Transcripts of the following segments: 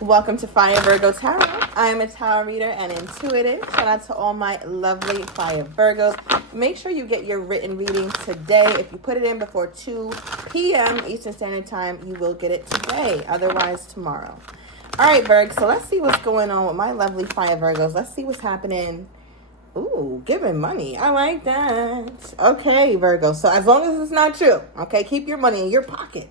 Welcome to Fire Virgo Tarot. I am a tarot reader and intuitive. Shout out to all my lovely Fire Virgos. Make sure you get your written reading today. If you put it in before 2 p.m. Eastern Standard Time, you will get it today. Otherwise, tomorrow. All right, Virg. So let's see what's going on with my lovely Fire Virgos. Let's see what's happening. Ooh, giving money. I like that. Okay, Virgo. So as long as it's not true, okay, keep your money in your pocket.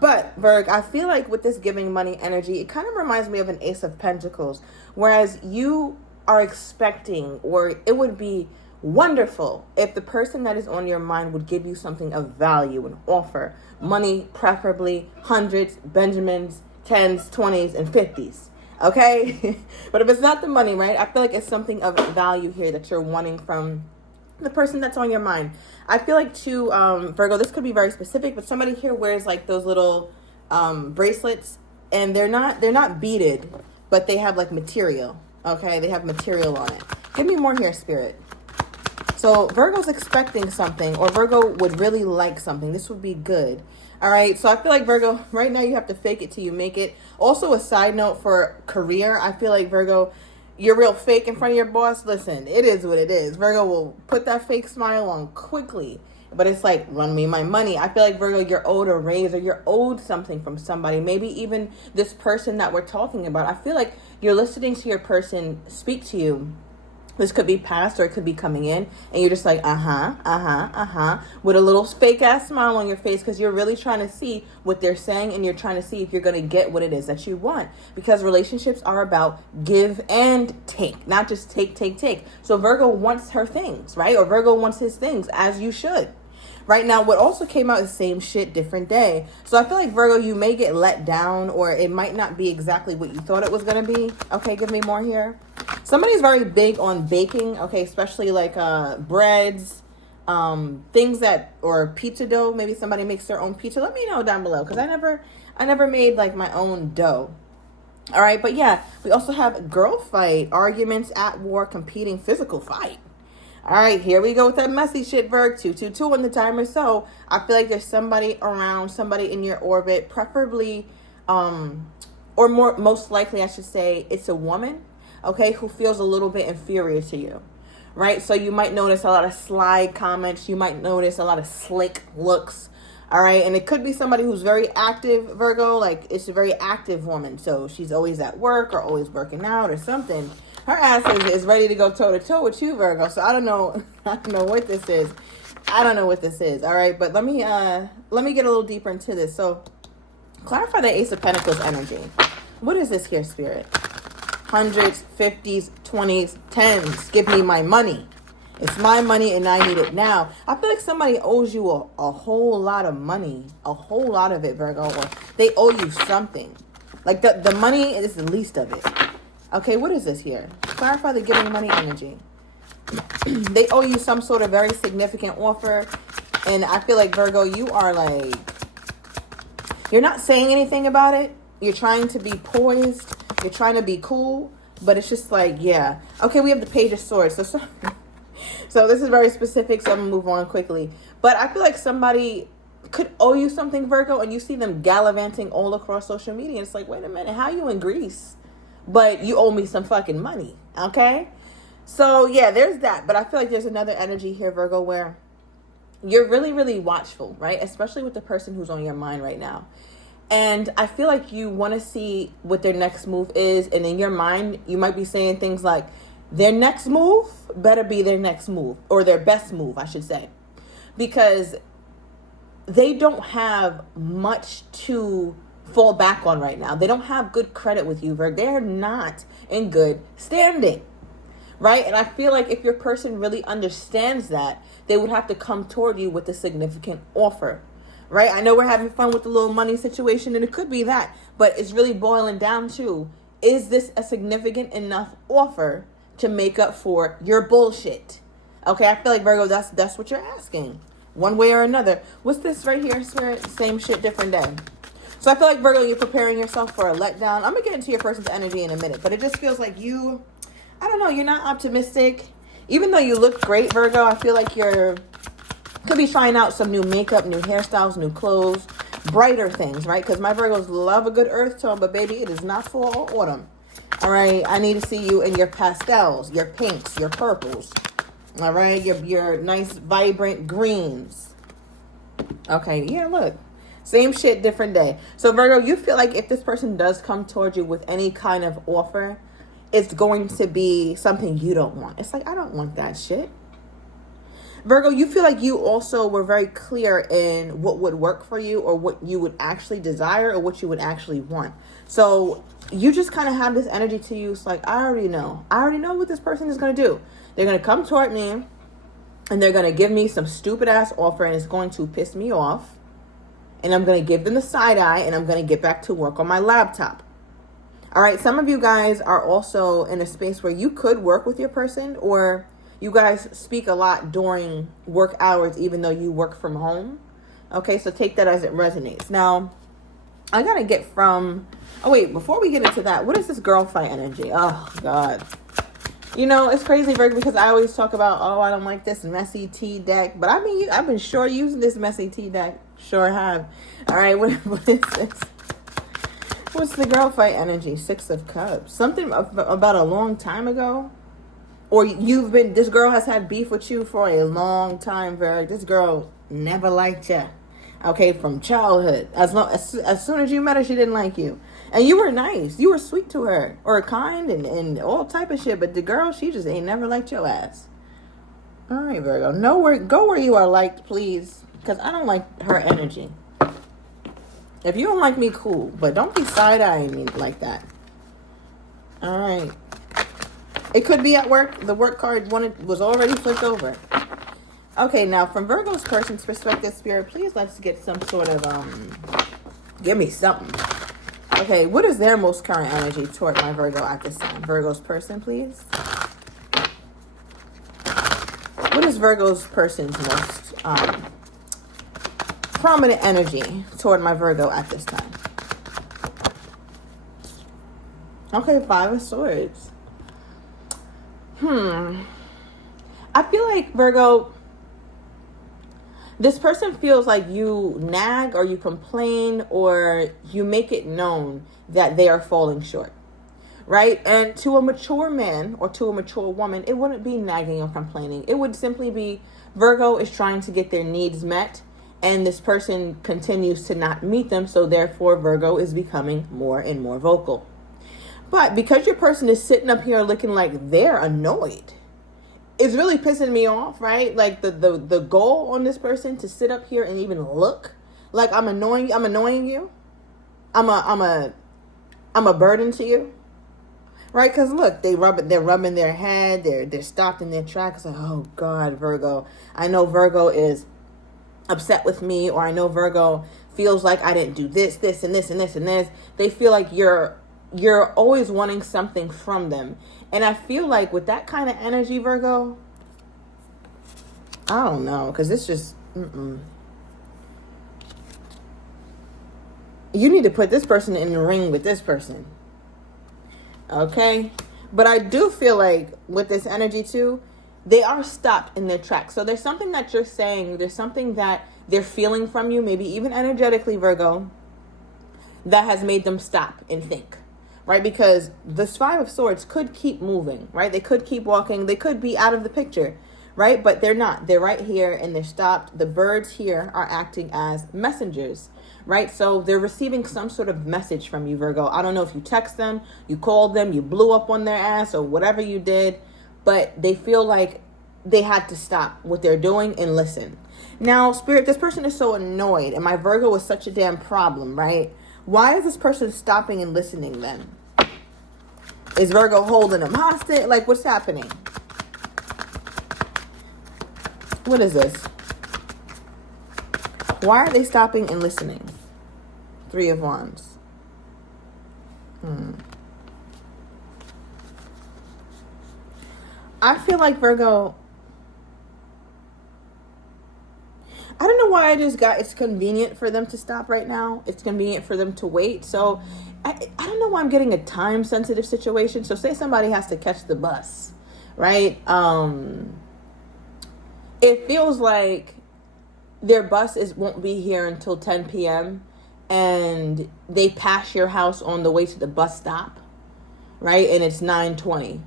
But, Virg, I feel like with this giving money energy, it kind of reminds me of an Ace of Pentacles. Whereas you are expecting, or it would be wonderful if the person that is on your mind would give you something of value and offer. Money, preferably hundreds, Benjamins, 10s, 20s, and 50s. Okay? But if it's not the money, right, I feel like it's something of value here that you're wanting from the person that's on your mind. I feel like too, Virgo, this could be very specific, but somebody here wears like those little bracelets, and they're not beaded, but they have like material. Okay, they have material on it. Give me more here, Spirit. So Virgo's expecting something, or Virgo would really like something. This would be good. All right, so I feel like Virgo, right now you have to fake it till you make it. Also, a side note for career, I feel like Virgo, you're real fake in front of your boss. Listen, it is what it is. Virgo will put that fake smile on quickly. But it's like, run me my money. I feel like, Virgo, you're owed a raise, or you're owed something from somebody. Maybe even this person that we're talking about. I feel like you're listening to your person speak to you. This could be past, or it could be coming in, and you're just like, with a little fake ass smile on your face, because you're really trying to see what they're saying, and you're trying to see if you're going to get what it is that you want, because relationships are about give and take, not just take. So Virgo wants her things, right? Or Virgo wants his things, as you should. Right now, what also came out is same shit, different day. So I feel like, Virgo, you may get let down, or it might not be exactly what you thought it was going to be. Okay, give me more here. Somebody's very big on baking, okay, especially like breads, things that, or pizza dough. Maybe somebody makes their own pizza. Let me know down below, because I never made like my own dough. All right, but yeah, we also have girl fight, arguments at war, competing, physical fight. All right, here we go with that messy shit, Virg. 222 on the timer. So I feel like there's somebody around, somebody in your orbit, preferably, or most likely, I should say, it's a woman, okay, who feels a little bit inferior to you, right? So you might notice a lot of sly comments. You might notice a lot of slick looks, all right? And it could be somebody who's very active, Virgo, like it's a very active woman. So she's always at work, or always working out or something. Her ass is ready to go toe-to-toe with you, Virgo. So I don't know what this is. All right, but let me get a little deeper into this. So clarify the Ace of Pentacles energy. What is this here, Spirit? Hundreds, 50s, 20s, 10s. Give me my money. It's my money and I need it now. I feel like somebody owes you a whole lot of money. A whole lot of it, Virgo. Or they owe you something. Like the money is the least of it. Okay, what is this here? Clarify the giving money energy. They owe you some sort of very significant offer. And I feel like, Virgo, you are like, you're not saying anything about it. You're trying to be poised. You're trying to be cool. But it's just like, yeah. Okay, we have the Page of Swords. So this is very specific, so I'm going to move on quickly. But I feel like somebody could owe you something, Virgo, and you see them gallivanting all across social media. It's like, wait a minute, how are you in Greece? But you owe me some fucking money, okay? So, yeah, there's that. But I feel like there's another energy here, Virgo, where you're really, really watchful, right? Especially with the person who's on your mind right now. And I feel like you want to see what their next move is. And in your mind, you might be saying things like, their next move better be their next move. Or their best move, I should say. Because they don't have much to fall back on right now. They don't have good credit with you, Virg. They're not in good standing, right? And I feel like if your person really understands that, they would have to come toward you with a significant offer, right? I know we're having fun with the little money situation, and it could be that, but it's really boiling down to, is this a significant enough offer to make up for your bullshit? Okay, I feel like, Virgo, that's what you're asking, one way or another. What's this right here, Spirit? Same shit, different day. So I feel like, Virgo, you're preparing yourself for a letdown. I'm going to get into your person's energy in a minute, but it just feels like you, I don't know, you're not optimistic. Even though you look great, Virgo, I feel like could be trying out some new makeup, new hairstyles, new clothes, brighter things, right? Because my Virgos love a good earth tone, but baby, it is not fall or autumn. All right, I need to see you in your pastels, your pinks, your purples. All right, your nice vibrant greens. Okay, yeah, look. Same shit, different day. So Virgo, you feel like if this person does come towards you with any kind of offer, it's going to be something you don't want. It's like, I don't want that shit. Virgo, you feel like you also were very clear in what would work for you or what you would actually desire or what you would actually want. So you just kind of have this energy to you. It's like, I already know. I already know what this person is going to do. They're going to come toward me and they're going to give me some stupid ass offer and it's going to piss me off. And I'm going to give them the side eye and I'm going to get back to work on my laptop. All right. Some of you guys are also in a space where you could work with your person, or you guys speak a lot during work hours, even though you work from home. Okay, so take that as it resonates. Now, I got to get from... Oh, wait, before we get into that, what is this girl fight energy? Oh, God. You know, it's crazy, Virgo, because I always talk about, oh, I don't like this messy tea deck. But I mean, I've been sure using this messy tea deck. Sure have. All right, what is this? What's the girl fight energy? Six of Cups. Something about a long time ago. Or this girl has had beef with you for a long time, Virgo. This girl never liked you. Okay, from childhood. As soon as you met her, she didn't like you. And you were nice. You were sweet to her. Or kind and all type of shit. But the girl, she just ain't never liked your ass. All right, Virgo. Go where you are liked, please. Because I don't like her energy. If you don't like me, cool. But don't be side-eyeing me like that. All right. It could be at work. The work card was already flipped over. Okay, now from Virgo's person's perspective, Spirit, please let's get some sort of, give me something. Okay, what is their most current energy toward my Virgo at this time? Virgo's person, please. What is Virgo's person's most prominent energy toward my Virgo at this time? Okay, Five of Swords. I feel like, Virgo, this person feels like you nag or you complain or you make it known that they are falling short, right? And to a mature man or to a mature woman, it wouldn't be nagging or complaining. It would simply be Virgo is trying to get their needs met and this person continues to not meet them. So therefore, Virgo is becoming more and more vocal. But because your person is sitting up here looking like they're annoyed, it's really pissing me off, right? Like the goal on this person to sit up here and even look like I'm annoying you. I'm a burden to you, right? Because look, they're rubbing their head, they're stopped in their tracks. Like, oh God, Virgo, I know Virgo is upset with me, or I know Virgo feels like I didn't do this, and this, and this, and this. They feel like you're always wanting something from them. And I feel like with that kind of energy, Virgo, I don't know, because it's just, you need to put this person in the ring with this person. Okay? But I do feel like with this energy too, they are stopped in their tracks. So there's something that you're saying, there's something that they're feeling from you, maybe even energetically, Virgo, that has made them stop and think. Right? Because this Five of Swords could keep moving, right? They could keep walking. They could be out of the picture, right? But they're not. They're right here and they're stopped. The birds here are acting as messengers, right? So they're receiving some sort of message from you, Virgo. I don't know if you text them, you called them, you blew up on their ass or whatever you did, but they feel like they had to stop what they're doing and listen. Now, Spirit, this person is so annoyed and my Virgo is such a damn problem, right? Why is this person stopping and listening then? Is Virgo holding them hostage? Like, what's happening? What is this? Why are they stopping and listening? Three of Wands. I feel like Virgo, I don't know why it's convenient for them to stop right now. It's convenient for them to wait. So I don't know why I'm getting a time sensitive situation. So say somebody has to catch the bus, right? It feels like their bus won't be here until 10 p.m. and they pass your house on the way to the bus stop, right? And it's 9:20.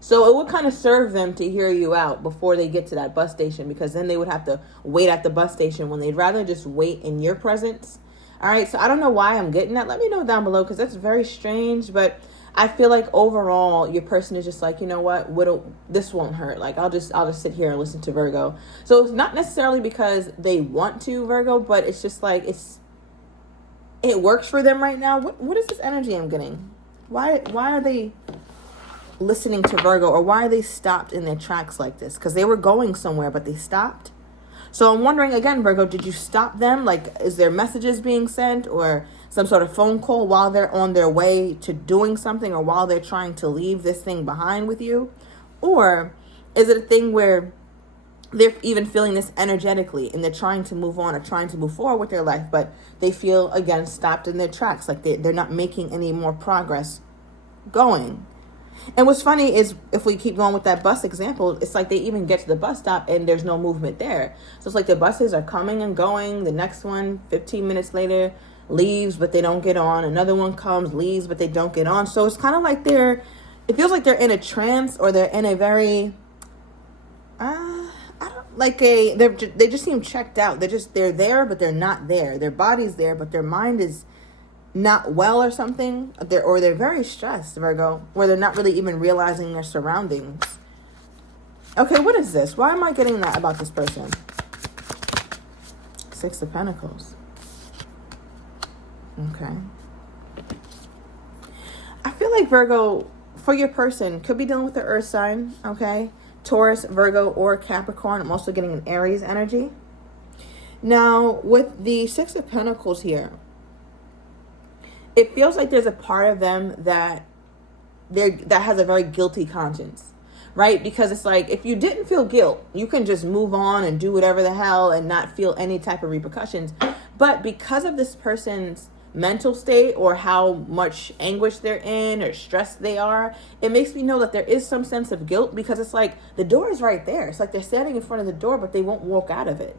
So it would kind of serve them to hear you out before they get to that bus station, because then they would have to wait at the bus station when they'd rather just wait in your presence. All right, so I don't know why I'm getting that. Let me know down below, because that's very strange. But I feel like overall your person is just like, you know what, this won't hurt. Like, I'll just sit here and listen to Virgo. So it's not necessarily because they want to, Virgo, but it's just like it works for them right now. What is this energy I'm getting? Why are they listening to Virgo, or why are they stopped in their tracks like this? Because they were going somewhere, but they stopped. So I'm wondering again, Virgo, did you stop them? Like, is there messages being sent or some sort of phone call while they're on their way to doing something, or while they're trying to leave this thing behind with you? Or is it a thing where they're even feeling this energetically and they're trying to move on or trying to move forward with their life, but they feel, again, stopped in their tracks, like they're not making any more progress going? And what's funny is, if we keep going with that bus example, it's like they even get to the bus stop and there's no movement there. So it's like the buses are coming and going. The next one, 15 minutes later, leaves, but they don't get on. Another one comes, leaves, but they don't get on. So it's kind of like it feels like they're in a trance, or they're in a very, they just seem checked out. They're there, but they're not there. Their body's there, but their mind is not well or something. They're very stressed, Virgo, where they're not really even realizing their surroundings. Okay, what is this? Why am I getting that about this person? Six of Pentacles. Okay. I feel like, Virgo, for your person, could be dealing with the earth sign, okay? Taurus, Virgo, or Capricorn. I'm also getting an Aries energy. Now, with the Six of Pentacles here, it feels like there's a part of them that has a very guilty conscience, right? Because it's like, if you didn't feel guilt, you can just move on and do whatever the hell and not feel any type of repercussions. But because of this person's mental state, or how much anguish they're in or stressed they are, it makes me know that there is some sense of guilt, because it's like the door is right there. It's like they're standing in front of the door, but they won't walk out of it.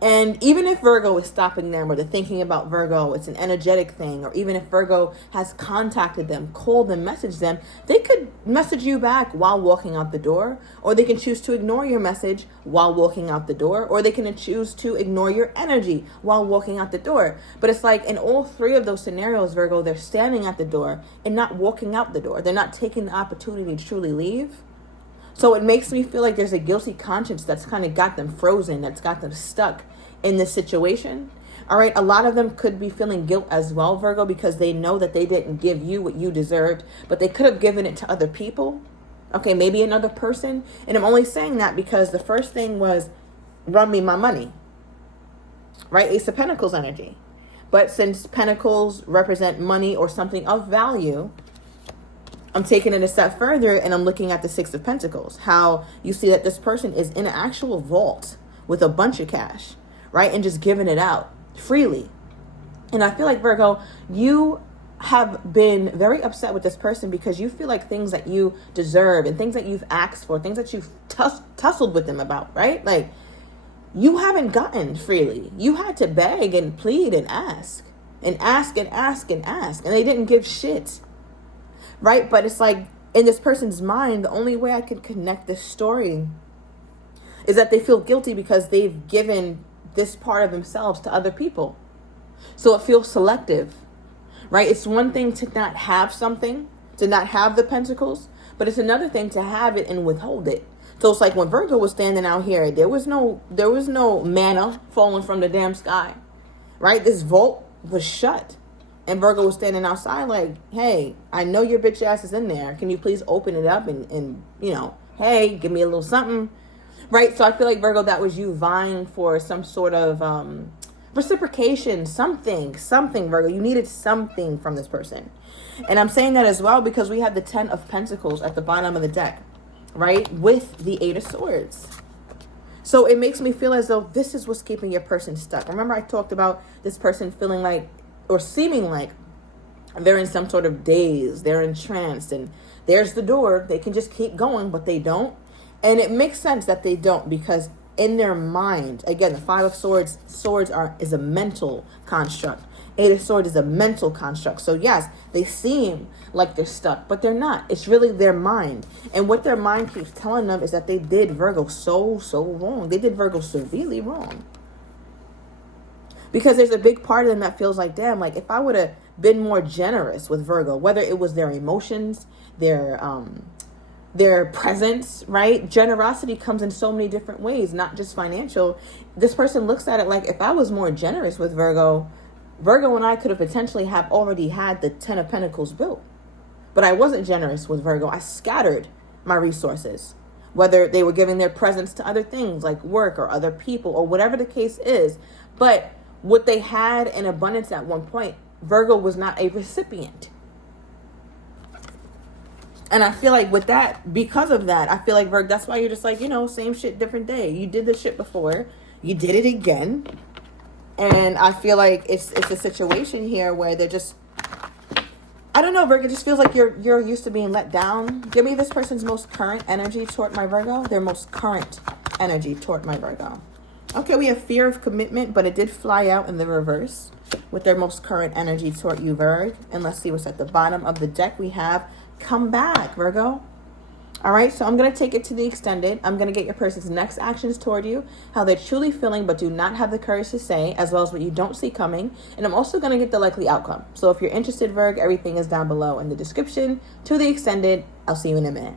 And even if Virgo is stopping them, or they're thinking about Virgo, it's an energetic thing, or even if Virgo has contacted them, called them, messaged them, they could message you back while walking out the door, or they can choose to ignore your message while walking out the door, or they can choose to ignore your energy while walking out the door. But it's like, in all three of those scenarios, Virgo, they're standing at the door and not walking out the door. They're not taking the opportunity to truly leave. So it makes me feel like there's a guilty conscience that's kind of got them frozen, that's got them stuck in this situation. All right, a lot of them could be feeling guilt as well, Virgo, because they know that they didn't give you what you deserved, but they could have given it to other people. Okay, maybe another person. And I'm only saying that because the first thing was, run me my money, right? Ace of Pentacles energy. But since Pentacles represent money or something of value, I'm taking it a step further, and I'm looking at the Six of Pentacles. How you see that this person is in an actual vault with a bunch of cash, right? And just giving it out freely. And I feel like, Virgo, you have been very upset with this person because you feel like things that you deserve and things that you've asked for, things that you've tussled with them about, right? Like, you haven't gotten freely. You had to beg and plead and ask and ask and ask and ask, and they didn't give shit. Right? But it's like, in this person's mind, the only way I can connect this story is that they feel guilty because they've given this part of themselves to other people. So it feels selective, right? It's one thing to not have something, to not have the pentacles, but it's another thing to have it and withhold it. So it's like when Virgo was standing out here, there was no manna falling from the damn sky, right? This vault was shut. And Virgo was standing outside like, hey, I know your bitch ass is in there. Can you please open it up and hey, give me a little something, right? So I feel like, Virgo, that was you vying for some sort of reciprocation, something, Virgo. You needed something from this person. And I'm saying that as well because we have the 10 of Pentacles at the bottom of the deck, right? With the 8 of Swords. So it makes me feel as though this is what's keeping your person stuck. Remember I talked about this person feeling like, or seeming like, they're in some sort of daze, they're entranced, and there's the door. They can just keep going, but they don't. And it makes sense that they don't, because in their mind, again, the 5 of Swords is a mental construct. Eight of Swords is a mental construct. So yes, they seem like they're stuck, but they're not. It's really their mind. And what their mind keeps telling them is that they did Virgo so wrong. They did Virgo severely wrong. Because there's a big part of them that feels like, damn, like if I would have been more generous with Virgo, whether it was their emotions, their presence, right? Generosity comes in so many different ways, not just financial. This person looks at it like, if I was more generous with Virgo and I could have potentially have already had the 10 of Pentacles built. But I wasn't generous with Virgo. I scattered my resources, whether they were giving their presence to other things like work or other people or whatever the case is. But what they had in abundance at one point, Virgo was not a recipient. And I feel like with that, because of that, I feel like Virgo, that's why you're just like, same shit, different day. You did this shit before. You did it again. And I feel like it's a situation here where they're just, I don't know, Virgo, it just feels like you're used to being let down. Give me this person's most current energy toward my Virgo. Their most current energy toward my Virgo. Okay, we have fear of commitment, but it did fly out in the reverse with their most current energy toward you, Virgo. And let's see what's at the bottom of the deck. We have come back, Virgo. All right, so I'm going to take it to the extended. I'm going to get your person's next actions toward you, how they're truly feeling but do not have the courage to say, as well as what you don't see coming. And I'm also going to get the likely outcome. So if you're interested, Virgo, everything is down below in the description to the extended. I'll see you in a minute.